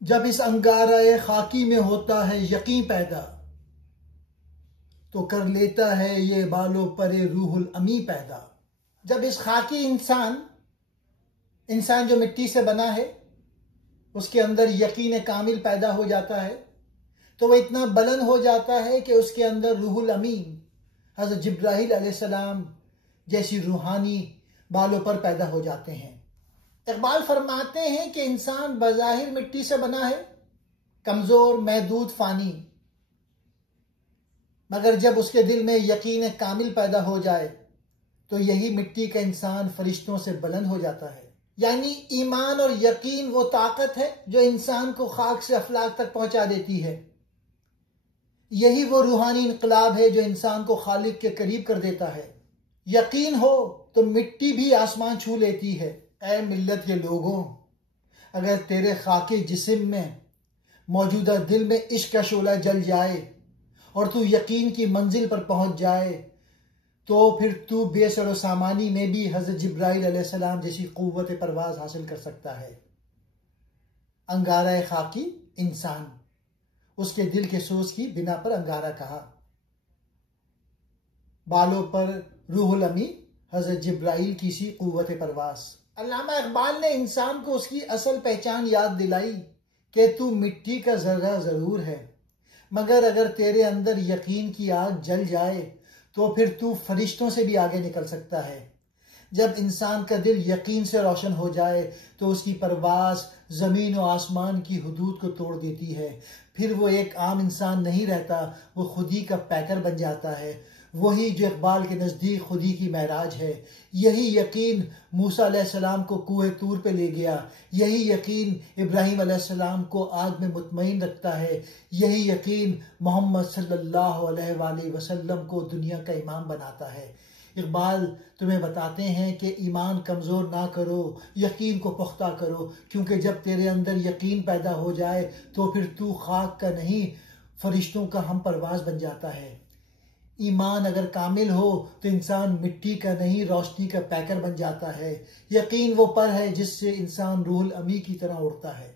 جب اس انگارہ خاکی میں ہوتا ہے یقین پیدا، تو کر لیتا ہے یہ بالوں پر روح الامی پیدا۔ جب اس خاکی انسان جو مٹی سے بنا ہے، اس کے اندر یقین کامل پیدا ہو جاتا ہے، تو وہ اتنا بلند ہو جاتا ہے کہ اس کے اندر روح الامی حضرت جبرائیل علیہ السلام جیسی روحانی بالوں پر پیدا ہو جاتے ہیں۔ اقبال فرماتے ہیں کہ انسان بظاہر مٹی سے بنا ہے، کمزور، محدود، فانی، مگر جب اس کے دل میں یقین کامل پیدا ہو جائے تو یہی مٹی کا انسان فرشتوں سے بلند ہو جاتا ہے۔ یعنی ایمان اور یقین وہ طاقت ہے جو انسان کو خاک سے افلاک تک پہنچا دیتی ہے۔ یہی وہ روحانی انقلاب ہے جو انسان کو خالق کے قریب کر دیتا ہے۔ یقین ہو تو مٹی بھی آسمان چھو لیتی ہے۔ اے ملت کے لوگوں، اگر تیرے خاکی جسم میں موجودہ دل میں عشق کا شعلہ جل جائے اور تو یقین کی منزل پر پہنچ جائے تو پھر تو بے سر و سامانی میں بھی حضرت جبرائیل علیہ السلام جیسی قوت پرواز حاصل کر سکتا ہے۔ انگارہ خاکی انسان، اس کے دل کے سوز کی بنا پر انگارہ کہا۔ بالوں پر روح الامی حضرت جبرائیل کی سی قوت پرواز۔ علامہ اقبال نے انسان کو اس کی اصل پہچان یاد دلائی کہ تو مٹی کا ذرہ ضرور ہے، مگر اگر تیرے اندر یقین کی آگ جل جائے تو پھر تو فرشتوں سے بھی آگے نکل سکتا ہے۔ جب انسان کا دل یقین سے روشن ہو جائے تو اس کی پرواز زمین و آسمان کی حدود کو توڑ دیتی ہے۔ پھر وہ ایک عام انسان نہیں رہتا، وہ خودی کا پیکر بن جاتا ہے۔ وہی جو اقبال کے نزدیک خودی کی معراج ہے۔ یہی یقین موسیٰ علیہ السلام کو کوہ طور پہ لے گیا۔ یہی یقین ابراہیم علیہ السلام کو آگ میں مطمئن رکھتا ہے۔ یہی یقین محمد صلی اللہ علیہ وآلہ وسلم کو دنیا کا امام بناتا ہے۔ اقبال تمہیں بتاتے ہیں کہ ایمان کمزور نہ کرو، یقین کو پختہ کرو، کیونکہ جب تیرے اندر یقین پیدا ہو جائے تو پھر تو خاک کا نہیں، فرشتوں کا ہم پرواز بن جاتا ہے۔ ایمان اگر کامل ہو تو انسان مٹی کا نہیں، روشنی کا پیکر بن جاتا ہے۔ یقین وہ پر ہے جس سے انسان روح الامی کی طرح اڑتا ہے۔